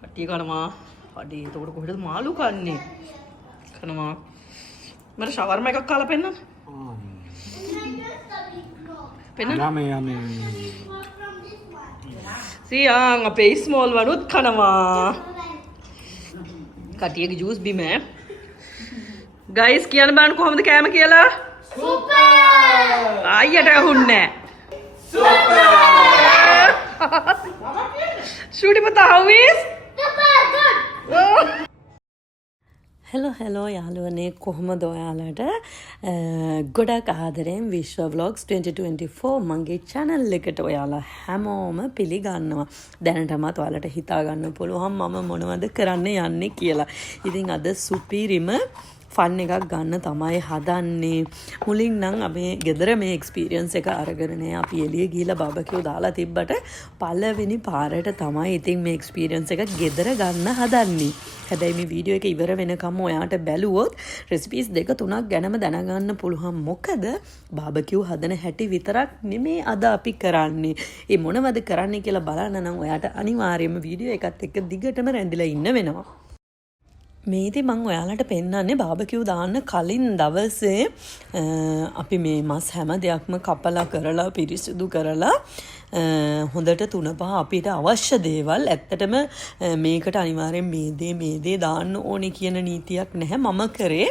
කට්ටිය කනවා. අඩේ එතකොට කොහෙද මාළු කන්නේ? කනවා. මට ෂවර්ම එකක් කාලා පෙන්නන්න. පෙන්නන්න. යමේ. සියං අපේ ස්මෝල් වනුත් කනවා. කට්ටියගේ ජූස් බිම. ගයිස් කියන්න බලන්න කොහොමද කෑම කියලා? සුපර්! අයියට ඇහුන්නේ නැහැ. සුපර්! ශූටි පුතා how is? Super good. Hello යාළුවනේ කොහොමද ඔයාලට ගොඩක් ආදරෙන් විශ්ව vlogs 2024 මගේ channel එකට ඔයාලා හැමෝම පිළිගන්නවා. දැනටමත් ඔයාලට හිතා ගන්න පුළුවන් මම මොනවද කරන්න යන්නේ කියලා. ඉතින් අද සුපිරිම ෆන් එකක් ගන්න තමයි හදන්නේ. මුලින් නම් අපි ගෙදර මේ එක්ස්පීරියන්ස් එක අරගෙන අපි එළිය ගිහලා බබකියු දාලා තිබ්බට පළවෙනි පාරට තමයි ඉතින් මේ එක්ස්පීරියන්ස් එක ගෙදර ගන්න හදන්නේ. හැබැයි මේ වීඩියෝ එක ඉවර වෙනකම් ඔයාට බැලුවොත් රෙසිපීස් දෙක තුනක් ගැනම දැනගන්න පුළුවන්. මොකද බබකියු හදන හැටි විතරක් නෙමේ අද අපි කරන්නේ. ඒ මොනවද කරන්නේ කියලා බලන්න නම් ඔයාට අනිවාර්යයෙන්ම වීඩියෝ එකත් එක්ක දිගටම රැඳිලා ඉන්න වෙනවා. මේති මං ඔයාලට පෙන්නන්නේ බාබකියු දාන්න කලින් දවසේ අපි මේ මස් හැම දෙයක්ම කපලා කරලා පිරිසිදු කරලා හොඳට තුන පහ අපිට අවශ්‍ය දේවල් ඇත්තටම මේකට අනිවාර්යෙන් මේ දේ දාන්න ඕනේ කියන නීතියක් නැහැ. මම කරේ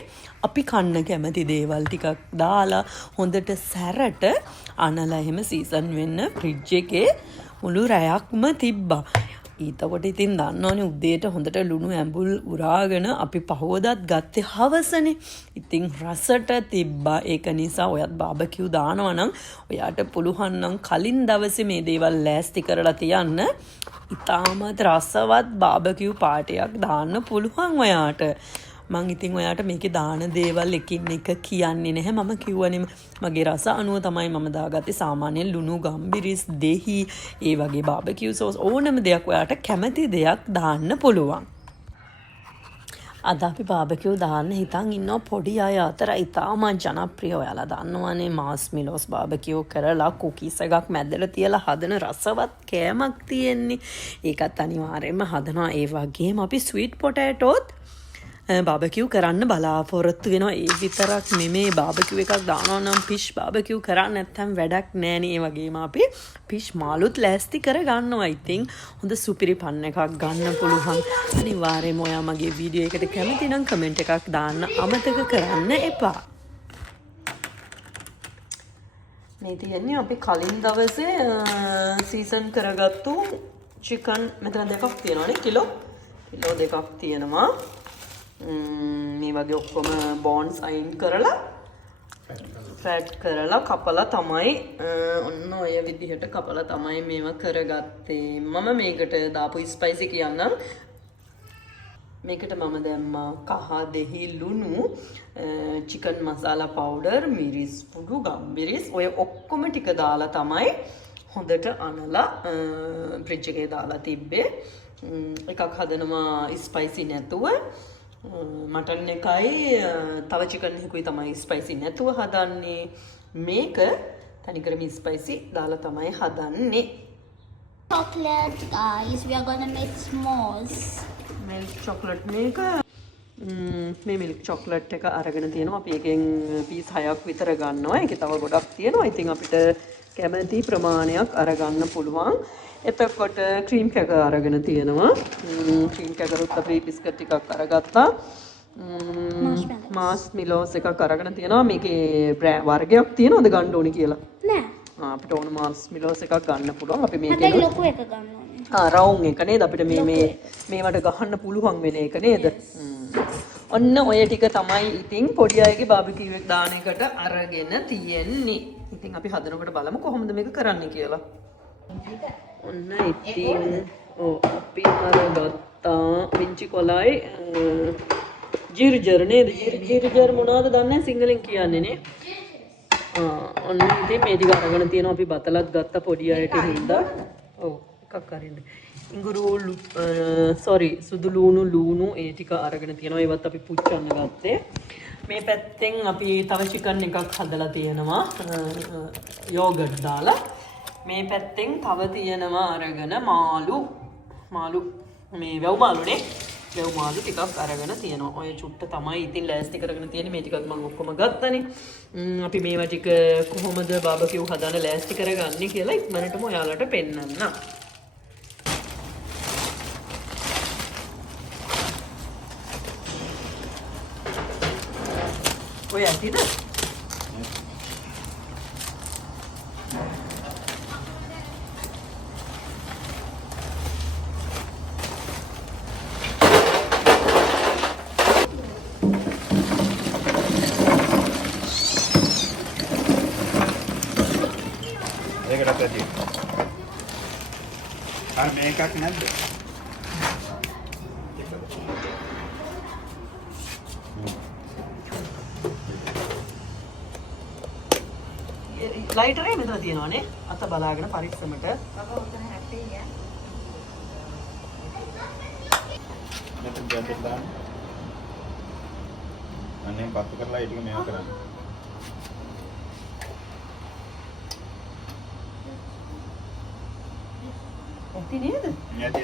අපි කන්න කැමති දේවල් ටිකක් දාලා හොඳට සැරට අනලා එහෙම සීසන් වෙන්න ෆ්‍රිජ් එකේ මුළු රැයක්ම තිබ්බා. ඊතකොට ඉතින් දන්නවනේ උදේට හොඳට ලුණු ඇඹුල් උරාගෙන අපි පහවදත් ගත්තේ හවසනේ. ඉතින් රසට තිබ්බා. ඒක නිසා ඔයත් බාබකියු දානවා නම් ඔයාට පුළුවන් නම් කලින් දවසේ මේ දේවල් ලෑස්ති කරලා තියන්න. ඉතාමත් රසවත් බාබකියු පාටයක් දාන්න පුළුවන් ඔයාට. මං ඉතින් ඔයාට මේකේ දාන දේවල් එකින් එක කියන්නේ නැහැ. මම කිව්වනේ මගේ රස අනුව තමයි මම දාගත්තේ. සාමාන්‍යයෙන් ලුණු ගම්බිරිස් දෙහි ඒ වගේ බාබකියු සෝස් ඕනම දෙයක් ඔයාට කැමති දෙයක් දාන්න පුළුවන්. අද අපි බාබකියු දාන්න හිතන් ඉන්නවා පොඩි අය අතර ඉතාමත් ජනප්‍රිය. ඔයාලා දන්නවනේ මාස්මිලෝස් බාබකියු කරලා කුකීස් එකක් මැදලා තියලා හදන රසවත් කෑමක් තියෙන්නේ. ඒකත් අනිවාර්යයෙන්ම හදනවා. ඒ වගේම අපි ස්වීට් පොටේටෝත් බාබකියු කරන්න බලාපොරොත්තු වෙනවා. ඒ විතරක් නෙමේ බාබකියු එකක් දානවා නම් ෆිෂ් බාබකියු කරන්න නැත්නම් වැඩක් නෑනේ. ඒ වගේම අපි ෆිෂ් මාළුත් ලෑස්ති කර ගන්නවා. ඉතින් හොඳ සුපිරි පන්න එකක් ගන්න පුළුවන්. අනිවාර්යයෙන්ම ඔයා මගේ වීඩියෝ එකට කැමති නම් කමෙන්ට් එකක් දාන්න අමතක කරන්න එපා. මේ තියෙන්නේ අපි කලින් දවසේ සීසන් කරගත්තු චිකන් මෙතන දෙකක් තියෙනවානේ. කිලෝ දෙකක් තියෙනවා. මේ වගේ ඔක්කොම බෝන්ස් අයින් කරලා ෆැට් කරලා කපලා තමයි ඔන්න ඔය විදිහට කපලා තමයි මේව කරගත්තේ. මම මේකට දාපු ස්පයිසි කියන්නම්. මේකට මම දැම්මා කහ දෙහි ලුණු චිකන් මසාලා පවුඩර් මිරිස් පුඩු ගම්බිරිස් ඔය ඔක්කොම ටික දාලා තමයි හොඳට අනලා ෆ්‍රිජ් එකේ දාලා තිබ්බේ. එකක් හදනවා ස්පයිසි නැතුව මටන් එකයි තව චිකන් එකකුයි තමයි ස්පයිසි නැතුව හදන්නේ. මේක තනිකරම ස්පයිසි දාලා තමයි හදන්නේ. Chocolate guys, we are gonna make s'mores. Milk chocolate මේක මේ මිල්ක් චොක්ලට් එක අරගෙන තියෙනවා. අපි එකෙන් පීස් 6ක් විතර ගන්නවා. ඒකේ තව ගොඩක් තියෙනවා. ඉතින් අපිට කැමති ප්‍රමාණයක් අරගන්න පුළුවන්. එතකොට ක්‍රීම් කැක අරගෙන තියෙනවා. ක්‍රීම් කැකරුත් අපි බිස්කට් ටිකක් අරගත්තා. මාස්මිලෝස් එකක් අරගෙන තියෙනවා. මේකේ වර්ගයක් තියෙනවද ගන්න ඕනි කියලා? නෑ. අපිට ඕන මාස්මිලෝස් එකක් ගන්න පුළුවන්. අපි මේකේ හැබැයි ලොකු එක ගන්න ඕනේ. රවුම් එක නේද? අපිට මේවට ගහන්න පුළුවන් වෙන එක නේද? ඔන්න ඔය ටික තමයි ඉතින් පොඩි අයගේ බාබකියු එක දාන එකට අරගෙන තියෙන්නේ. ඉතින් අපි හදනකොට බලමු කොහොමද මේක කරන්නේ කියලා. ඔන්න ඉතින් අපි අරගත්තා විංචි කොලයි ජීරිජර් නේද? ජීරිජර් මොනවද දන්නේ සිංහලෙන් කියන්නේ නේ? ඔන්න ඉතින් මේ ටික අරගෙන තියෙනවා. අපි බතලත් ගත්ත පොඩි අයට හින්දා. ඔව් එකක් අරින්න. ඉඟුරු සුදු ලුණු ඒ ටික අරගෙන තියෙනවා. ඒවත් අපි පුච්චන්න ගත්තේ. මේ පැත්තෙන් අපි තව චිකන් එකක් හදලා තියෙනවා යෝගට් දාලා. මේ පැත්තෙන් තව තියෙනවා අරගෙන මාළු මේ වැව් මාළුනේ. වැව් මාළු ටිකක් අරගෙන තියෙනවා. ඔය චුට්ට තමයි ඉතින් ලෑස්ති කරගෙන තියෙන්නේ. මේ ටිකක් මම ඔක්කොම ගත්තනේ. අපි මේවා ටික කොහොමද බාබකියු හදාන ලෑස්ති කරගන්නේ කියලා ඉක්මනටම ඔයාලට පෙන්නන්න. ඔය ඇතිද? ඒකටත් ඇති. මේකක් නැද්ද? ලයිටරේ මෙතන තියෙනවානේ. අත බලාගෙන පරිස්සමට. මෙතන ජැකට් දාන්න. අනේ පත්තු කරලා ඒ ටික මේවා කරන්න. ඇති නේද? ඇති.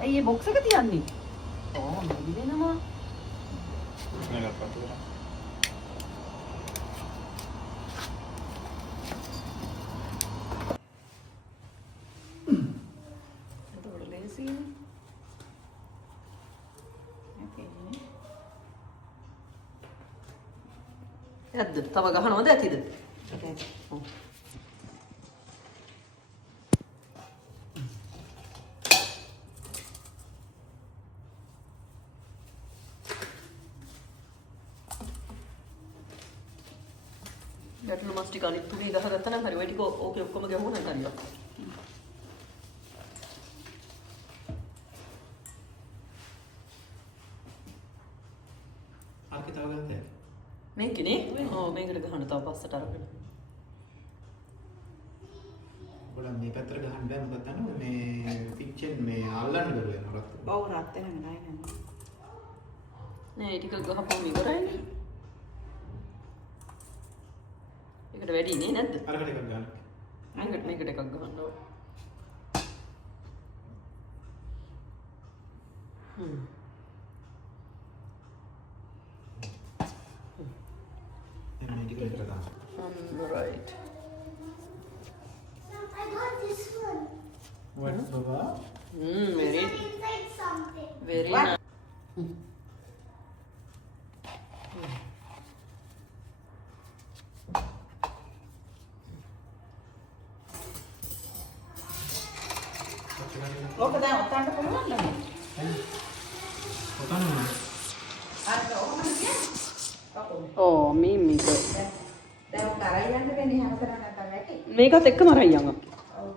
ඇයි මේ බොක්ස් එක තියන්නේ? ඕ නැගි වෙනවා. මේක පත්තු කරලා. ඇද්ද? තව ගහනවද ඇතිද? ගැටළු මස් ටික අනිත් තුනේ ගහගත්තා නම් හරි. ඔය ටික ඕකේ ඔක්කොම ගැහුවා නම් හරියට. ආකේ තව ගත්තේ. මේකනේ? ඔව් මේකට ගහන්න තව පස්සට අරගෙන. ගොඩක් මේ පැත්තට ගහන්න බෑ මොකද දන්නවද මේ පිච්චෙන් මේ අල්ලන්න බැරුව යනවා රත්. ඔව් රත් වෙන නෑ නෑ. නෑ ටික ගහපුවම ඉවරයිනේ. ඒකට වැඩි නේ නැද්ද? අරකට එකක් ගන්න. මේකට එකක් ගහන්න ඕන. මේ ටික විතර දාන්න. right. I got this one. What Baba? Very Inside something. very nice. ඕක දැන් ඔතනට පුළුවන් නේද? ඔතන මොනවද? අර ඔකම කියන්නේ. Oh, මේක. දැන් ඔක අරයි යන්න වෙන්නේ හැමතැනම නැත්තම් ඇති. මේකත් එක්කම අරන් යනවා. ඔව්.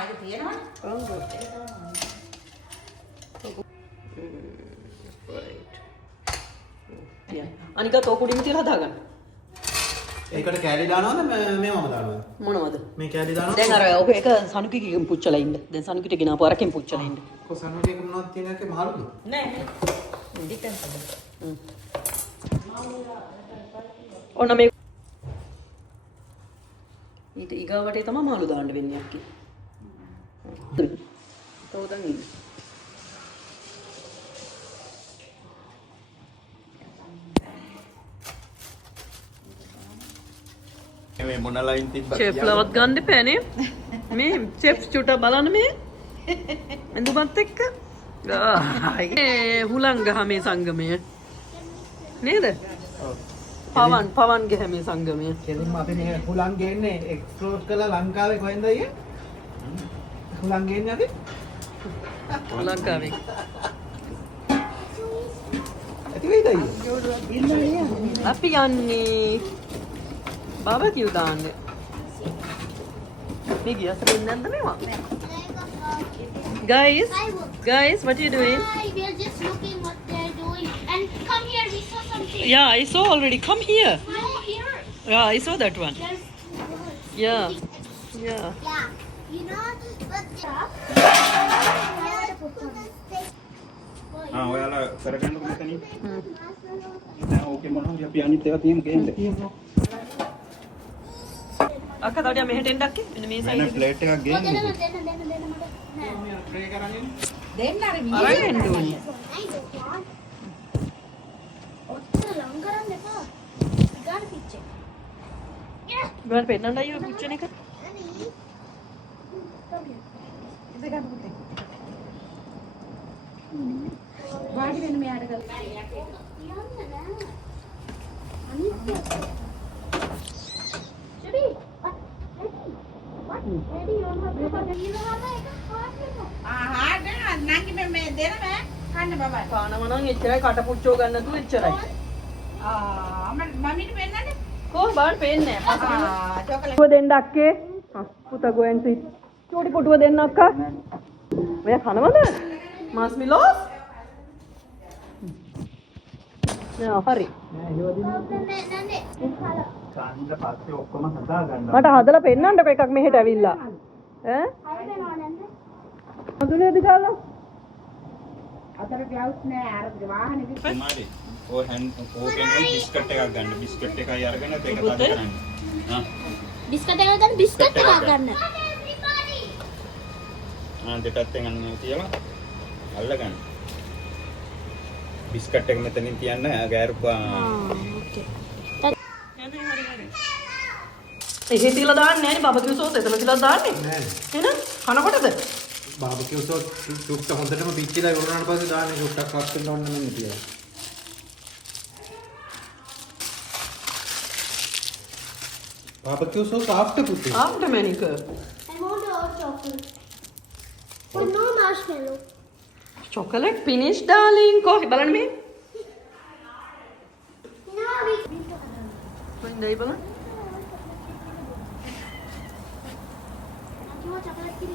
ඒක තියෙනවනේ. Right. Yeah. අනිකත් ඕක උඩින් තියලා හදාගන්න. ඒකට කෑලි දානවද මේවම දානවද? මොනවද? මේ කෑලි දානවද? දැන් අර ඔක එක සනුකිකකින් පුච්චලා ඉන්න. දැන් සනුකිට ගෙනාපු අරකින් පුච්චලා ඉන්න. කොසන්නෝගේ මොනවද තියෙන එකේ මහලුද? නෑ නෑ. ඩිපෙන්ඩ් කරනවා. ඔන්න මේ ඊට ඊගාවට තමයි මාළු දාන්න වෙන්නේ අක්කි. තෝදන් ඉන්න. මේ මොන ලයින් තිබ්බද? චෙප්ලවත් ගන්න එපානේ. මේ චෙප්ස් චුට්ට බලන්න මේ. එඳුමත් එක්ක. හුලං ගහ මේ සංගමය. නේද? පවන් ගහ මේ සංගමය. කෙලින්ම අපි මේ හුලං ගේන්නේ එක්ස්ප්ලෝර් කරලා ලංකාවේ කොහෙන්ද අයියේ? හුලං ගේන්නේ අපි? ලංකාවේ. ඇති වෙයිද අයියේ? අපි යන්නේ බාබකියු දාන්න. මේ ගියස් දෙන්නේ නැද්ද මේවා? Guys, what are you doing? Hi, we are just looking what they're doing. And come here, we saw something. Yeah, I saw already. Come here. No, here. Yeah, I saw that one. There's. Yeah. Yeah. Yeah. You know, but. ඔයාලා කරගන්නකො මෙතනින්. දැන් ඕකේ මොනවද අපි අනිත් ඒවා තියමු කේන්ද? අක්කා තවටියක් මෙහෙට එන්න අක්කේ. මෙන්න මේ සයිඩ් වෙන එක. ප්ලේට් එකක් දෙන්න ගේන්න. දෙන්න මට. නෑ. ट्रे කරන්නේ. දෙන්න අර අරන් එන්න ඕනේ. ඔච්චර ලං කරන්න එපා. ගන්න පිච්චේ. ගාන පෙන්නන්න අයියෝ පුච්චන එක. අනේ. ඉතින් ගන්න පුතේ. වාඩි වෙන්න මෙයාට කරලා. යන්න නෑ. අනිත් Shuri, what? Ready, you don't have to put it in the නංගි මේ දෙනම කන්න බබා. කානම නම් එච්චරයි කට පුච්චෝ ගන්න නැතුව එච්චරයි. මමිට පෙන්නන්නේ. කොහොම බලන්න පේන්නේ නැහැ. චොකලට්. පුතුව දෙන්න අක්කේ. පුතා go and sit. චූටි පුතුව දෙන්න අක්කා. ඔය කනවද? මාස් මිලෝස්? නෑ හරි. කාන්ද පස්සේ ඔක්කොම හදා ගන්නවා. මට හදලා පෙන්නන්නකො එකක් මෙහෙට ඇවිල්ලා. ඈ? හඳුනේද දාලා? අතර ග්ලව්ස් නෑ අර වාහනේ කුමාරි ඕකෙන් බිස්කට් එකක් ගන්න. බිස්කට් එකයි අරගෙන ඒක තද කරන්න. හා. Biscuit එක ගන්න biscuit එකක් ගන්න. දෙපැත්තෙන් අන්න තියලා අල්ල ගන්න. බිස්කට් එක මෙතනින් තියන්න ගෑරුපා. Okay. එහෙ තියලා දාන්නේ නෑනේ බබකියු සෝස් එතන තියලා දාන්නේ. නෑ. එහෙනම් කනකොටද? බාබකියු සෝස් චුට්ට හොඳටම පිච්චිලා ඉවරනාට පස්සේ දාන්නේ චුට්ටක් වත් වෙන්න ඕන නම් තියලා. Barbecue sauce after cooking. ආම්ට Manika. I want hot chocolate. But no marshmallow. chocolate finish darling. කොහේ බලන්න මේ. No, we. වෙන්දයි බලන්න. You want chocolate cream?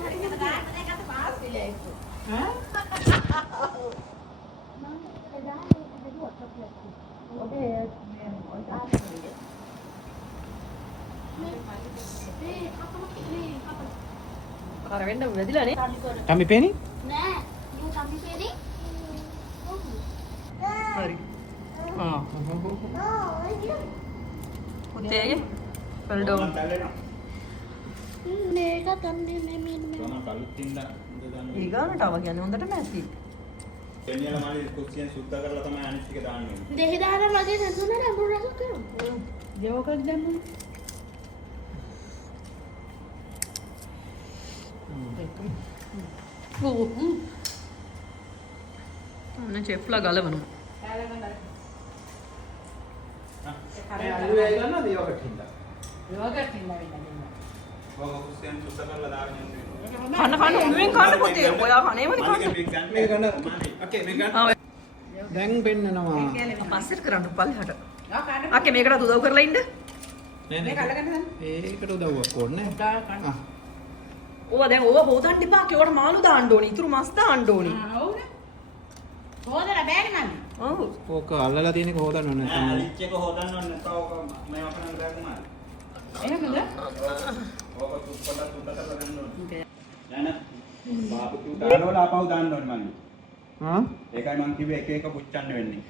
අර වෙන්න වැදිලානේ. Kami penny? Nah, you kami peri? හරි. ආ. පුතේ පෙල්ඩෝ. මේක ගන්නේ නෙමෙයි. ඊගානට ආව කියන්නේ හොඳට මැසි. එනියලා මාළි කුස්සියෙන් සුද්ධ කරලා තමයි අනිත් ටික දාන්නේ. දෙහි දාන මගේ නතුනේ අමුර රස කරමු. ජෝකර් දැම්මු. අන්න චෙෆ්ලා ගලවනවා. මේ අලුව ඇයි ගන්නවද යෝගට් හින්දා? යෝගට් ඉන්නවා වෙන්නේ. ඔක කුස්සියෙන් සුද්ධ කරලා දාගෙන යන්නේ. කන්න උණුවෙන් කන්න පුතේ. ඔයා කනේමනේ කන්න. මේක ගන්න. ඕකේ මේක ගන්න. දැන් පෙන්නනවා. පස්සෙට කරන්න පල්ලෙහාට. ආ කාට අක්කේ මේකට උදව් කරලා ඉන්න. මේක අල්ලගන්න දැන්. ඒකට උදව්වක් ඕනේ. ආ. ඕවා දැන් ඕවා හොදන්න එපා. ඒවට මාළු දාන්න ඕනි. ඉතුරු මස් දාන්න ඕනි. ඔව්නේ. හොදලා බෑනේ මන්නේ. ඔව්. ඕක අල්ලලා තියෙන එක හොදන්න ඕනේ නෑ නැත්නම්. අලිච් එක හොදන්න ඕනේ නැත්නම් ඕක මම අපනන් ගන්න මාළි. එහෙමද? ඕක සුද්ධ කරලා ගන්න ඕනේ. නෑ බාබකියු දානවල ආපහු දාන්න ඕනේ මල්ලි. හා? ඒකයි මං කිව්වේ එක එක පුච්චන්න වෙන්නේ.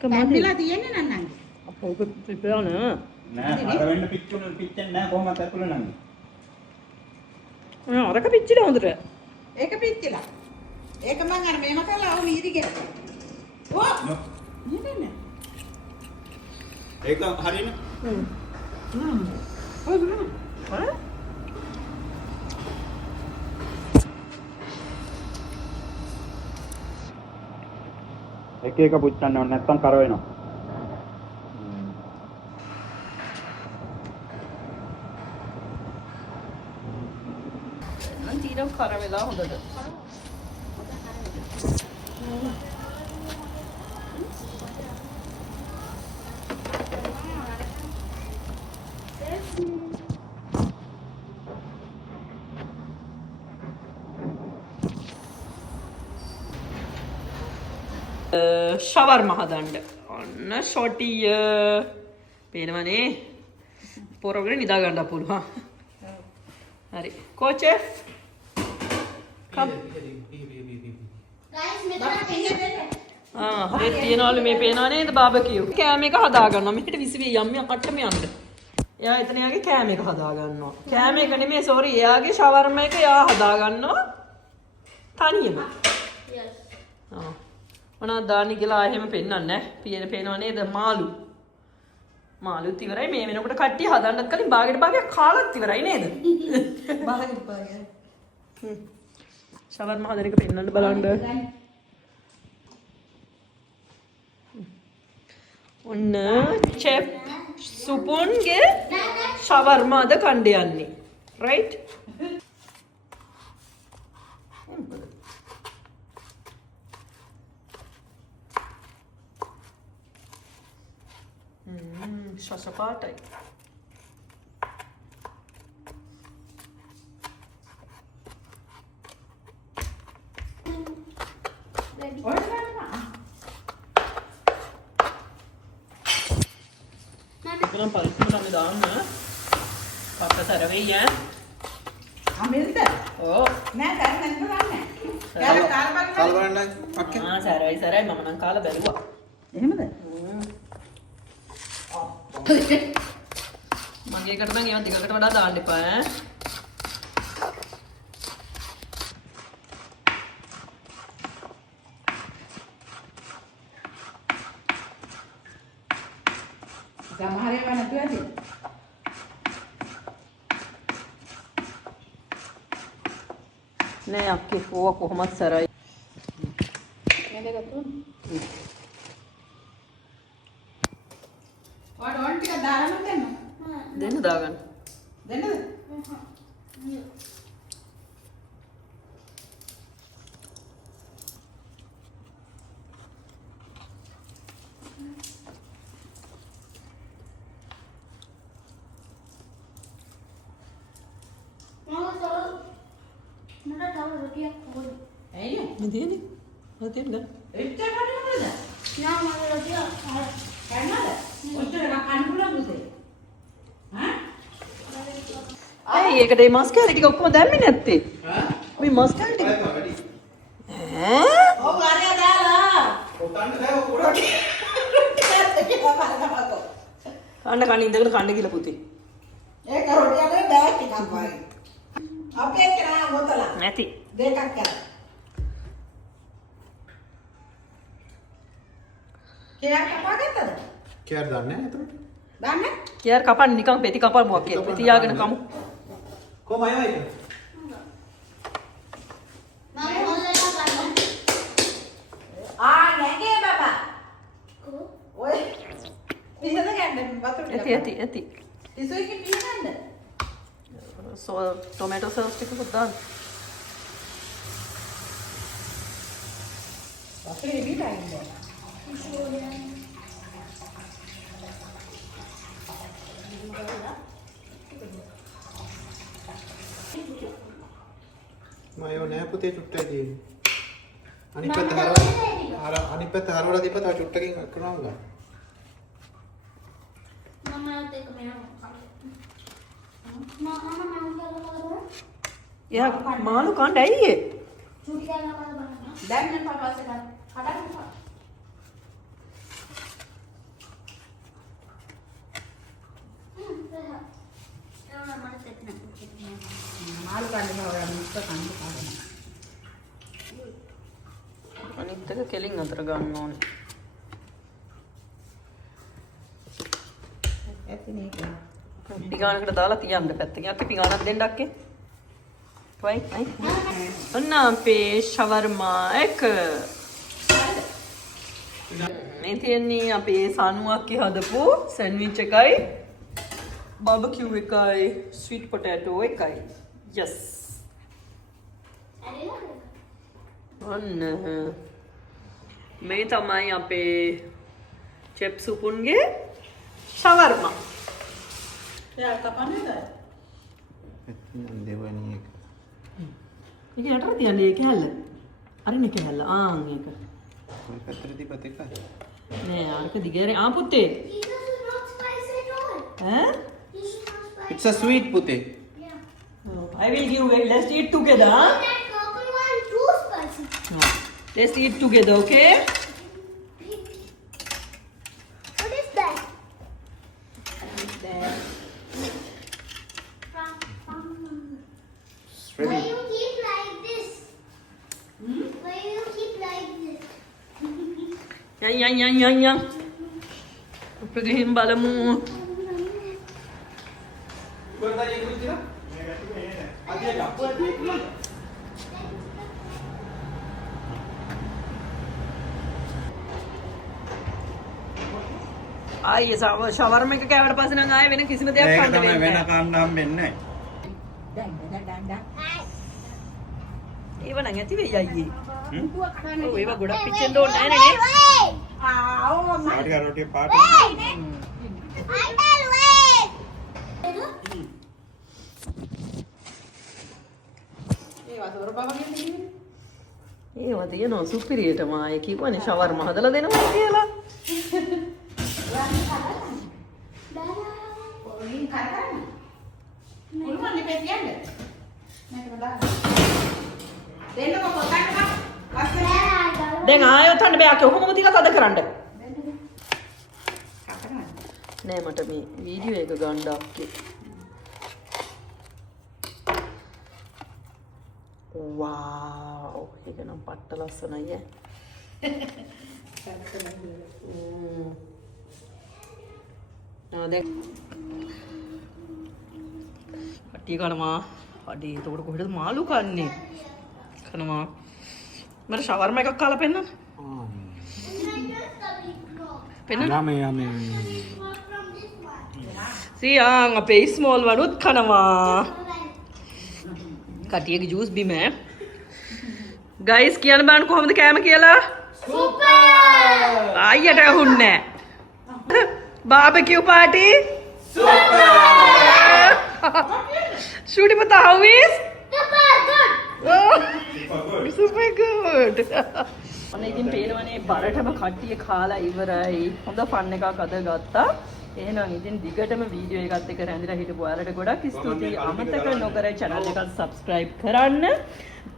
කැම්බිලා තියෙන්නේ නන්නංගි. අපෝක පිපේන. නෑ අර වෙන්න පිච්චෙන්නේ නෑ කොහොමද ඇතුළ නංගි. අරක පිච්චිලා හොඳට. ඒක පිච්චිලා. ඒක මං අර මේම කළා ඔව් මීරිගෙන. ඕ! නේදනේ. ඒක හරියන. එක එක පුච්චන්න ඕනේ නැත්නම් කර වෙනවා. නම් තීරම් කර වෙලා හොඳට. ශවර්ම හදන්න. ඔන්න ෂොටිය. පේනවනේ. පොරගෙන නිදා ගන්න පුළුවන්. හරි. කෝචෙෆ්. කම්. Guys, මෙතන තියෙන්නේ. හරි තියනවලු මේ පේනවා නේද බාබකියු. කෑම එක හදා ගන්නවා. මෙහෙට විසිවි යම්මිය කට්ටම යන්න. එයා එතන යාගේ කෑම එක හදා ගන්නවා. කෑම එක නෙමෙයි සෝරි එයාගේ ෂවර්ම එක එයා හදා ගන්නවා. තනියම. Yes. මොනවද දාන්නේ කියලා එහෙම පෙන්නන්නේ නැහැ. පියේන පේනවා නේද මාළු. මාළුත් ඉවරයි මේ වෙනකොට කට්ටිය හදන්නත් කලින් බාගෙට බාගයක් කාලත් ඉවරයි නේද? බාහිර පාගය. ෂවර්ම හදන එක පෙන්නන්න බලන්න. ඔන්න චෙෆ් සුපුන්ගේ ෂවර්මාද කණ්ඩ යන්නේ. රයිට්? ශස පාටයි. Kita paling mana dalam ya? Pakai sarave ya? අමිල්ද? Oh, නෑ දැන් නෑ. ගාලා කාලබන් කාල බලන්න පක්කේ. sarave mama nang kala belua. එහෙමද? මගේ එකට නම් ඒවා ටිකකට වඩා දාන්න එපා ඈ. සමහර ඒවා නැතුව ඇති. නෑ අක්කේ ඕවා කොහොමත් සරයි. ඔයාලා ඕන් ටික දාලා දෙන්න. දෙන්න දාගන්න. දෙන්නද? Mama tahu. Mana tahu roti aku. ඇයිනේ? මේ දෙන්නේ. හරි දෙන්න ගන්න. එච්චර කඩනවද? Nah, mana roti aku. කන්නද? ඔච්චර කන්න පුළුවන් පුතේ. හා? අය ඒකට මේ මස් කැලි ටික ඔක්කොම දැම්මේ නැත්තේ. හා? ඔය මස් කැලි ටික. වැඩි. ඈ? ඔව් අරයා දාලා. ඔතන්න දැව පොඩක්. කන්න කන්න ඉඳගෙන කන්න කියලා පුතේ. ඒක රොටියනේ බෑග් ටිකක් වගේ. අපේ කරා බොතල නැති. දෙකක් කරා. කියා කපා ගත්තද? කියාර දන්නේ නැහැ එතකොට. දන්නේ? කියාර කපන්න නිකන් පෙති කපමුවක් කියලා. තියාගෙන කමු. කොහම අයවයිද? Mama mau saya kan? නැගේ බබා. Aku. ඔය පිහද ගන්න වතුර ටික. ඇති. ඉසුයිකින් පිහන්න. ටොමැටෝ සෝස් ටිකකුත් දාන්න. වතුරේ බීලා ඉන්නේ. මයෝ නෑ පුතේ චුට්ටයි තියෙන්නේ. අනිත් පැත්ත අනිත් පැත්ත හරවලා දීපුවා තව චුට්ටකින් කරනවා ගන්න. Mama mau take kamera. Mama mau kalau එයා මාළු කන්න ඇයි ඒ? cuci dalam apa bang? දැන් නම් පස්සේ ගන්න. කඩන්න එපා. Sehat. Kalau mana take nak cuci ni? මාළු කන්න බව මිස්ස කන්න පාරන. අනිත් එක කෙලින් අතර ගන්න ඕනේ. ඇතිනේ ඒක. පිඟානකට දාලා තියන්න පැත්තකින්. අක්කේ පිඟානක් දෙන්න අක්කේ. කොයි? ඔන්න අපේ ෂවර්මා එක. මේ තියන්නේ අපේ සනුවක්කි හදපු සැන්ඩ්විච් එකයි බාබකියු එකයි ස්වීට් පොටැටෝ එකයි. yes. Ada lah. ඔන්න මේ තමයි අපේ චෙප් සුපුන්ගේ ෂවර්මා. එයා කපන්නේද? දෙවනි එක. ඒක යටට තියන්නේ ඒක හැල්ල. අරිනේ කැල්ල. ආන් ඒක. ඔය පැත්තට දීපත් එකයි. නෑ අරක දිගෑරේ ආ පුතේ. This is not spicy at all. ඈ? This is not spicy. It's a sweet පුතේ. Yeah. I will give it. Let's eat together. Huh? That purple one too spicy. No. Let's eat together, okay? Why you keep like this? Why you keep like this? යන් අපි ගිහින් බලමු. ඉවරයි කුච්චිලා. අදියට අපුවදී කියලා. ආයේ ෂවර්ම එක කෑවට පස්සේ නම් ආයේ වෙන කිසිම දෙයක් ඒක කන්න තමයි වෙන්නේ වෙන නැහැ. කන්න හම්බෙන්නේ දැන්. ඒව නම් ඇති වෙයි අයියේ. මුකුව කඩන්නේ. ඔව් ඒව ගොඩක් පිච්චෙන්න ඕනේ නැහැ නේ. ආ ඕ මම නැහැ. පාටි රොටිය පාට. ඒ වතුර බවගෙන ඉන්නේ. ඒව තියෙනවා සුපිරියටම ආයේ කිව්වනේ ෂවර්ම හදලා දෙනවා කියලා. ඔලින් කරගන්න. මුළුමන් ලිපේ තියන්න. මේක දාන්න. දෙන්නකො පොතක් පස්සේ දැන් ආයෙත් හන්න බෑ අක්කේ ඔහොමම තියලා තද කරන්න. නෑ මට මේ වීඩියෝ එක ගන්න අක්කේ. වාව් ඒක නම් පට්ට ලස්සනයි ඈ. දැන් කට්ටිය කනවා. අඩේ එතකොට කොහෙද මාළු කන්නේ? කනවා. මට ෂවර්ම එකක් කාලා පෙන්නන්න. පෙන්නන්න. යමේ. සියං අපේ ස්මෝල් වනුත් කනවා. කට්ටියගේ ජූස් බිම ඈ. ගයිස් කියන්න බලන්න කොහොමද කෑම කියලා? අයියට ඇහුන්නේ නැහැ. Barbecue party? Shooty pata how is? Super good. අනේ ඉතින් පේනවනේ බරටම කට්ටිය කාලා ඉවරයි. හොඳ ෆන් එකක් අද ගත්තා. එහෙනම් ඉතින් දිගටම වීඩියෝ එකත් එක්ක රැඳිලා හිටපු ඔයාලට ගොඩක් ස්තුතියි. අමතක නොකර channel එක subscribe කරන්න.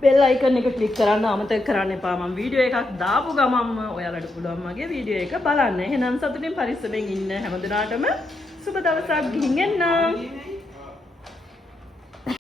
bell icon එක click කරන්න අමතක කරන්න එපා. මම වීඩියෝ එකක් දාපු ගමන්ම ඔයාලට පුළුවන් මගේ වීඩියෝ එක බලන්න. එහෙනම් සතුටින් පරිස්සමෙන් ඉන්න හැමදෙනාටම සුබ දවසක් ගිහින් එන්නම්.